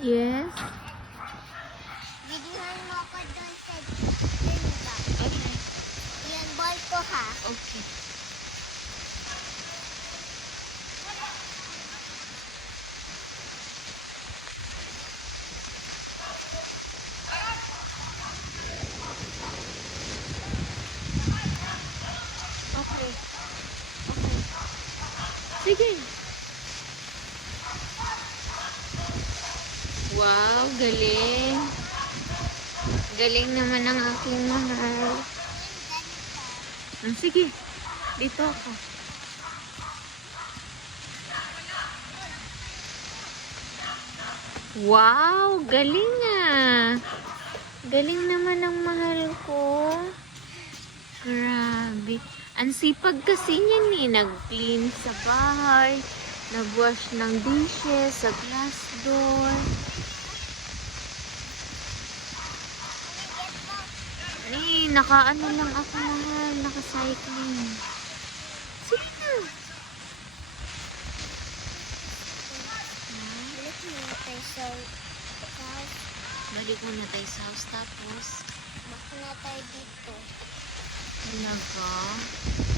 Yes. Videohan mo ako doon sa tinda. Okay. Yan, ball ko ha. Okay. Okay. Okay. Sige. Wow, galing. Galing naman ang aking mahal. Sige. Dito ako. Wow, galing ah. Galing naman ang mahal ko. Grabe. Ang sipag kasi niyan eh. Nag-clean sa bahay. Nag-wash ng dishes sa glass door. Naka-ano lang ako mahal. Naka-cycling. Sige na. Balik mo tayo sa house. Balik muna tayo sa house tapos. Bako na tayo dito. Talaga?